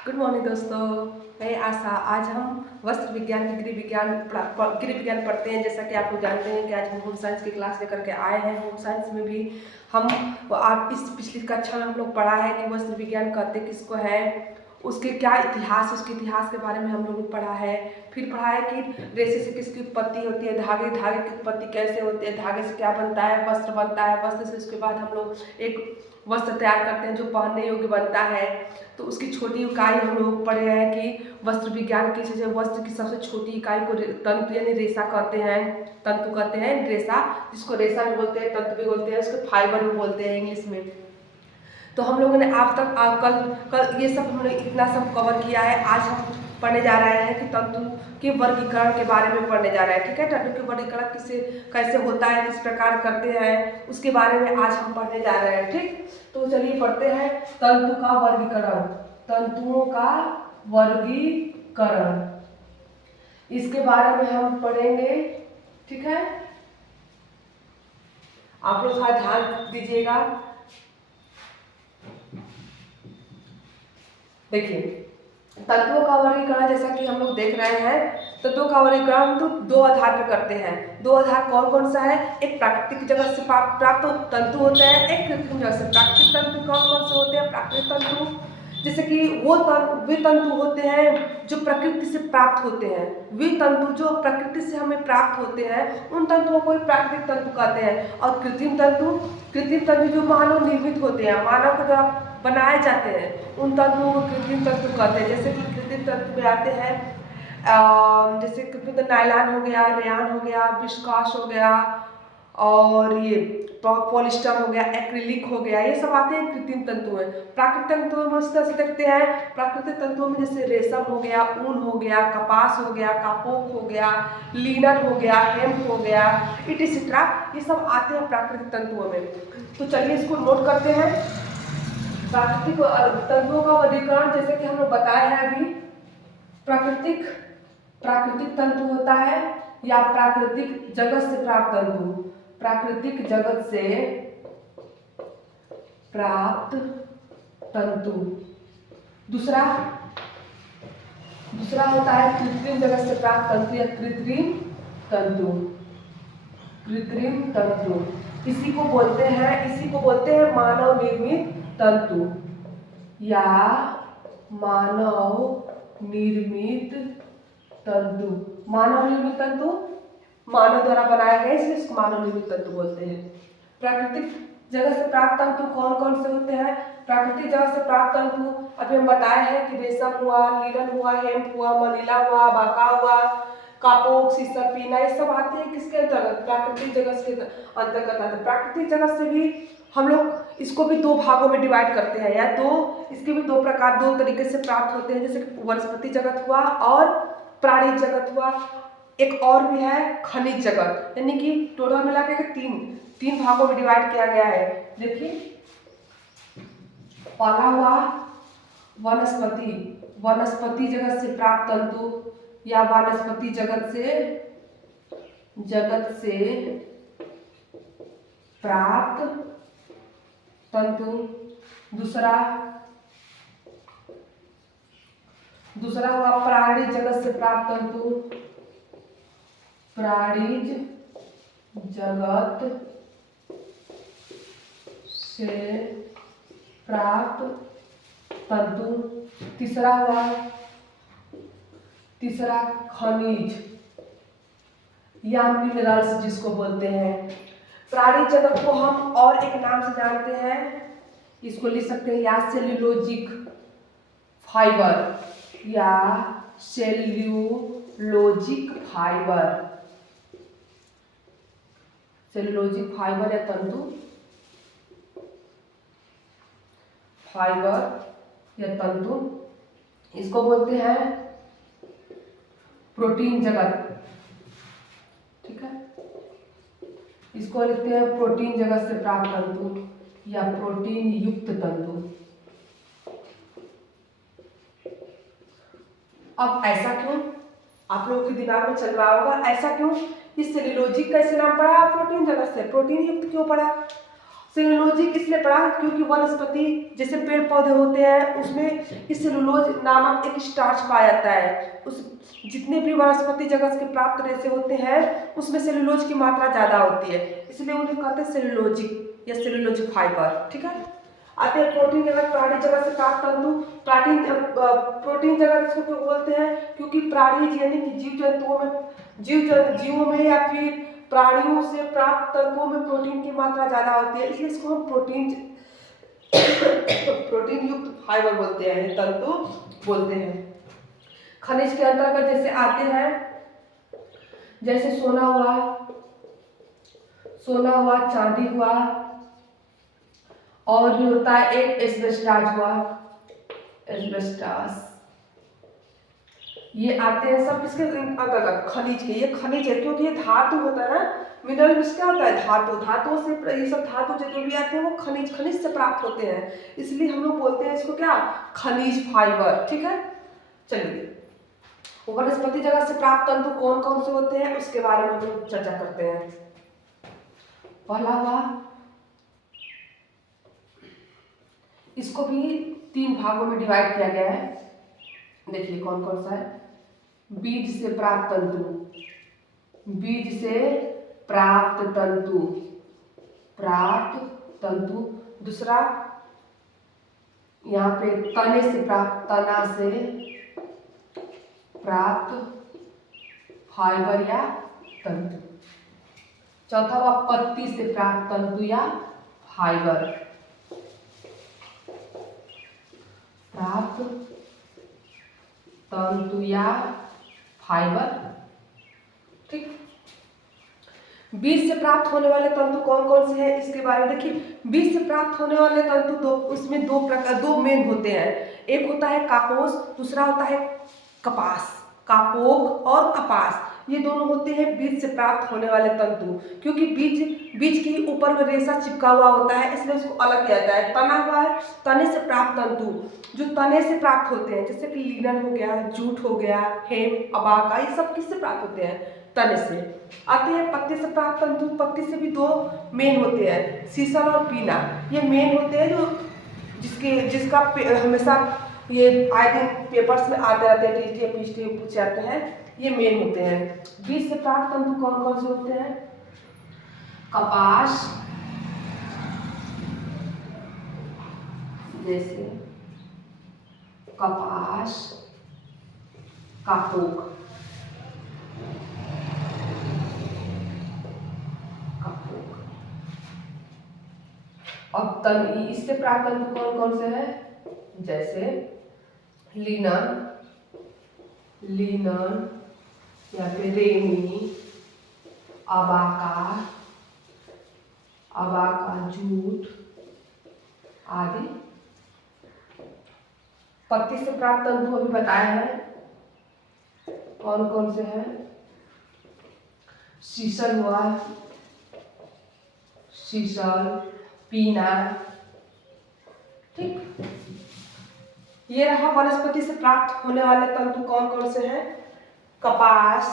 Good morning दोस्तों। मैं आशा। आज हम वस्त्र विज्ञान की गृह विज्ञान पढ़ते हैं। जैसा कि आप लोग जानते हैं कि आज हम होम साइंस की क्लास लेकर के आए हैं। होम साइंस में भी हम आप इस पिछली कक्षा में हम लोग पढ़ा है कि वस्त्र विज्ञान कहते किसको है, उसके क्या इतिहास, उसके इतिहास के बारे में हम लोग ने पढ़ा है। फिर पढ़ा है कि रेशे से किसकी उत्पत्ति होती है, धागे की उत्पत्ति कैसे होती है, धागे से क्या बनता है, वस्त्र बनता है, वस्त्र से उसके बाद हम लोग एक वस्त्र तैयार करते हैं जो पहनने योग्य बनता है। तो उसकी छोटी इकाई हम लोग पढ़े हैं कि वस्त्र विज्ञान की चीज़ें, वस्त्र की सबसे छोटी इकाई को तंतु यानी रेशा कहते हैं। तंतु कहते हैं रेशा, जिसको रेशा भी बोलते हैं, तंतु भी बोलते हैं, उसको फाइबर भी बोलते हैं इंग्लिश में। तो हम लोगों ने आज तक कल ये सब हमने इतना सब कवर किया है। आज हम पढ़ने जा रहे हैं कि तंतु के वर्गीकरण के बारे में पढ़ने जा रहे हैं। ठीक है, तंतु के वर्गीकरण कैसे होता है, किस प्रकार करते हैं, उसके बारे में आज हम पढ़ने जा रहे हैं। ठीक, तो चलिए पढ़ते हैं तंतु का वर्गीकरण। तंतुओं का वर्गीकरण, इसके बारे में हम पढ़ेंगे। ठीक है, आप लोग थोड़ा ध्यान दीजिएगा। देखिए, तत्वों का वर्गीकरण जैसा कि हम लोग देख रहे हैं, तत्वों का वर्गीकरण तो दो आधार पर करते हैं। दो आधार कौन कौन सा है? एक प्राकृतिक जगत से प्राप्त तंतु होते हैं, एक कृत्रिम जगत से। प्राकृतिक तंतु कौन कौन से होते हैं? प्राकृतिक तंतु जैसे कि वे तंतु होते हैं जो प्रकृति से प्राप्त होते हैं। वे तंतु जो प्रकृति से हमें प्राप्त होते हैं, उन तंतुओं को प्राकृतिक तंतु कहते हैं। और कृत्रिम तंतु जो मानव निर्मित होते हैं, मानव के द्वारा बनाए जाते हैं, उन तंतुओं को कृत्रिम तंतु कहते हैं। जैसे कि कृत्रिम तंतु में आते हैं जैसे कृत्रिम नायलॉन हो गया, रेयान हो गया, विस्कास हो गया, और ये पॉलिस्टर हो गया, एक्रिलिक हो गया, ये सब आते हैं कृत्रिम तंतु में। प्राकृतिक तंतुओं में इस तरह से देखते हैं। प्राकृतिक तंतुओं में जैसे रेशम हो गया, ऊन हो गया, कपास हो गया, कापोक हो गया, लिनन हो गया, हेम्प हो गया, इटिसेट्रा, ये सब आते हैं प्राकृतिक तंतुओं में। तो चलिए इसको नोट करते हैं। प्राकृतिक तंतुओं का वर्गीकरण जैसे कि हमने बताया है अभी, प्राकृतिक तंतु होता है या प्राकृतिक जगत से प्राप्त तंतु। प्राकृतिक जगत से प्राप्त तंतु। दूसरा होता है कृत्रिम जगत से प्राप्त तंतु या कृत्रिम तंतु। इसी को बोलते हैं मानव निर्मित तंतु या मानव निर्मित तंतु मानव द्वारा बनाया गया, इसलिए इसको मानव निर्मित तंतु बोलते हैं। प्राकृतिक जगत से प्राप्त तंतु कौन कौन से होते हैं? प्राकृतिक जगत से प्राप्त तंतु अभी हम बताए हैं कि रेशम हुआ, लिनन हुआ, हेम्प हुआ, मनीला हुआ, बाका हुआ, कापोक, सीसर, पीना, ये सब आते हैं किसके अंतर्गत? प्राकृतिक जगत के अंतर्गत आते हैं। प्राकृतिक जगत से भी हम लोग इसको भी दो भागों में डिवाइड करते हैं, या इसके भी दो तरीके से प्राप्त होते हैं। जैसे वनस्पति जगत हुआ और प्राणी जगत हुआ। एक और भी है खनिज जगत, यानी कि टोटल मिला के तीन भागों में डिवाइड किया गया है। देखिए, पहला हुआ वनस्पति जगत से प्राप्त तंतु या वनस्पति जगत से प्राप्त तंतु। दूसरा हुआ प्राणिज जगत से प्राप्त तंतु। प्राणिज जगत से प्राप्त तंतु। तीसरा खनिज या मिनरल्स जिसको बोलते हैं। प्राणी जगत को हम और एक नाम से जानते हैं, इसको लिख सकते हैं या सेल्यूलोजिक फाइबर या तंतु, इसको बोलते हैं प्रोटीन जगत। ठीक है, इसको लिखते हैं प्रोटीन जगत से प्राप्त तंतु या प्रोटीन युक्त तंतु। अब ऐसा क्यों? आप लोगों के दिमाग में चल रहा होगा ऐसा क्यों? इस सेल्यूलोजिक कैसे नाम पड़ा प्रोटीन जगत से? प्रोटीन युक्त क्यों पड़ा? सेलुलोज किसने पढ़ा? क्योंकि वनस्पति जैसे पेड़ पौधे होते हैं उसमें इस सेलुलोज नामक एक स्टार्च पाया जाता है। उस जितने भी वनस्पति जगत के प्राप्त रेशे होते हैं उसमें सेलुलोज की मात्रा ज़्यादा होती है, इसलिए उन्हें कहते हैं सेलुलोजिक या सेलुलोजिक फाइबर। ठीक है। आते हैं प्रोटीन जगत, प्राणी जगत से प्राप्त तंतु। प्रोटीन जगत इसको क्यों बोलते हैं? क्योंकि प्राणी यानी कि जीवों में या फिर प्राणियों से प्राप्त तंतुओं में प्रोटीन की मात्रा ज्यादा होती है, इसलिए इसको हम प्रोटीन युक्त फाइबर बोलते हैं, तंतु बोलते हैं। खनिज के अंतर्गत जैसे आते हैं, जैसे सोना हुआ, चांदी हुआ, और भी होता है एक एस्बेस्टास हुआ, एस्बेस्टास। ये आते हैं सब किसके अंतर्गत? खनिज के। ये खनिज है क्योंकि ये धातु होता है ना, मिनरल में क्या होता है? धातुओं से ये सब धातु जो भी आते हैं वो खनिज से प्राप्त होते हैं, इसलिए हम लोग बोलते हैं इसको क्या? खनिज फाइबर। ठीक है। चलिए, वनस्पति जगत से प्राप्त तंतु कौन कौन से होते हैं उसके बारे में हम लोग चर्चा करते हैं। पहला हुआ, इसको भी 3 भागों में डिवाइड किया गया है। देखिए कौन कौन सा है। बीज से प्राप्त तंतु। दूसरा यहाँ पे तना से प्राप्त फाइबर या तंतु। चौथा हुआ पत्ती से प्राप्त तंतु या फाइबर, प्राप्त तंतु या फाइबर। ठीक। बीज से प्राप्त होने वाले तंतु कौन कौन से हैं इसके बारे में देखिए। बीज से प्राप्त होने वाले तंतु उसमें दो मेन होते हैं। एक होता है कापोस, दूसरा होता है कपास। कापोक और कपास ये दोनों होते हैं बीज से प्राप्त होने वाले तंतु। क्योंकि बीज के ऊपर में रेशा चिपका हुआ होता है इसलिए उसको अलग किया जाता है। तना हुआ है, तने से प्राप्त तंतु जो तने से प्राप्त होते हैं, जैसे कि लिनन हो गया, जूट हो गया, हेम, अबाका, ये सब किससे प्राप्त होते हैं? तने से। आते हैं पत्ते से प्राप्त तंतु। पत्ते से भी 2 मेन होते हैं, सीसल और पीना। ये मेन होते हैं जो जिसका हमेशा ये आए दिन पेपर्स में आते रहते हैं, टीटी पूछे जाते हैं, ये मेन होते हैं। बीज से प्राप्त तंतु कौन कौन से होते हैं? कपास, जैसे कपास, कापोक, अब इससे प्राप्त तंतु कौन कौन से हैं? जैसे लिनन या फिर रेमी, अबाका, जूट आदि। पत्ती से प्राप्त तंतु अभी बताया है कौन कौन से हैं। सीसल हुआ, पीना। ठीक। ये रहा वनस्पति से प्राप्त होने वाले तंतु कौन कौन से हैं। कपास,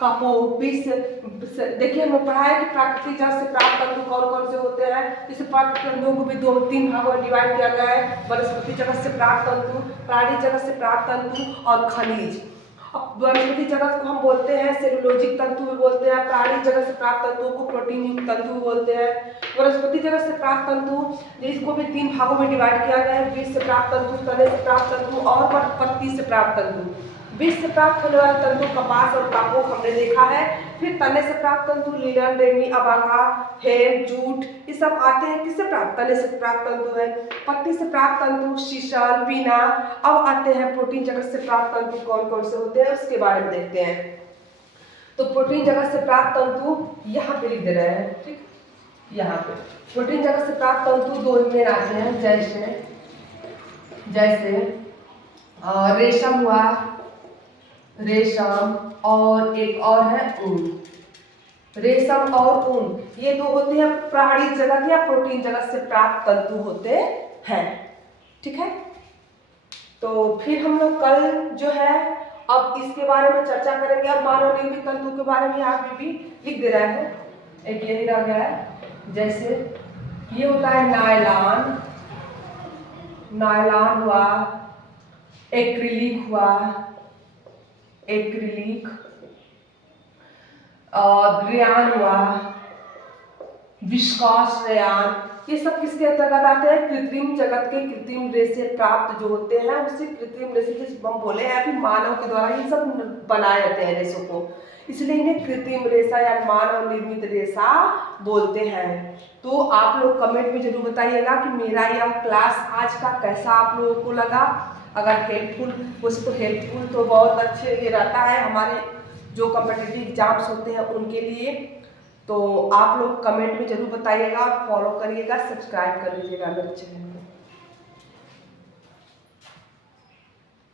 कापोक, बीज से देखिए हमने पढ़ा है कि प्राकृतिक जड़ से प्राप्त तंतु कौन कौन से होते हैं। इसे प्राकृतिक तंतुओं को भी 2-3 भागों में डिवाइड किया गया है। वनस्पति जगत से प्राप्त तंतु, प्राणी जगत से प्राप्त तंतु और खनिज। अब वनस्पति जगत को हम बोलते हैं सेलुलोजिक तंतु भी बोलते हैं, प्राणी जगत से प्राप्त तंतुओं को प्रोटीन युक्त तंतु बोलते हैं। वनस्पति जगत से प्राप्त तंतु इसको भी 3 भागों में डिवाइड किया गया है, बीज से प्राप्त तंतु, तने से प्राप्त तंतु और पत्ती से प्राप्त तंतु। बीज से प्राप्त होने वाले तंतु कपास और कापोक हमने देखा है। फिर तने से प्राप्त तंतु लिनन, रेमी, अबाका, हेम, जूट, ये सब आते हैं किससे प्राप्त? तने से प्राप्त तंतु है। पत्ती से प्राप्त तंतु सीसल, पीना। अब आते हैं प्रोटीन जगत से प्राप्त तंतु कौन कौन से होते हैं उसके बारे में देखते हैं। तो प्रोटीन जगत से प्राप्त तंतु यहाँ पे लिख दे रहे हैं। ठीक, यहाँ पे प्रोटीन जगत से प्राप्त तंतु 2 में आते हैं, जैसे रेशम हुआ, रेशम और एक और है ऊन। रेशम और ऊन ये 2 होते हैं प्राणी जगत या प्रोटीन जगत से प्राप्त तंतु होते हैं। ठीक है। तो फिर हम लोग कल जो है अब इसके बारे में चर्चा करेंगे। अब मानव निर्मित तंतु के बारे में आप भी लिख दे रहे हैं, एक यही रह गया है। जैसे ये होता है नायलॉन, नायलॉन हुआ, एक्रिलिक हुआ, एक्रिलिक, रेयान हुआ, विस्कॉस रेयान। ये सब किसके अंतर्गत आते हैं? कृत्रिम जगत के कृत्रिम रेशे प्राप्त जो होते हैं उसे कृत्रिम रेशे, जिस हम बोले हैं अभी मानव के द्वारा ये सब बनाए जाते हैं रेशों को, इसलिए इन्हें कृत्रिम रेशा या मानव निर्मित रेशा बोलते हैं। तो आप लोग कमेंट में जरूर बताइएगा कि मेरा यह क्लास आज का कैसा आप लोगों को लगा। अगर हेल्पफुल, वैसे तो हेल्पफुल तो बहुत अच्छे ये रहता है हमारे जो कॉम्पिटिटिव एग्जाम्स होते हैं उनके लिए। तो आप लोग कमेंट में जरूर बताइएगा, फॉलो करिएगा, सब्सक्राइब कर लीजिएगा मेरे चैनल को।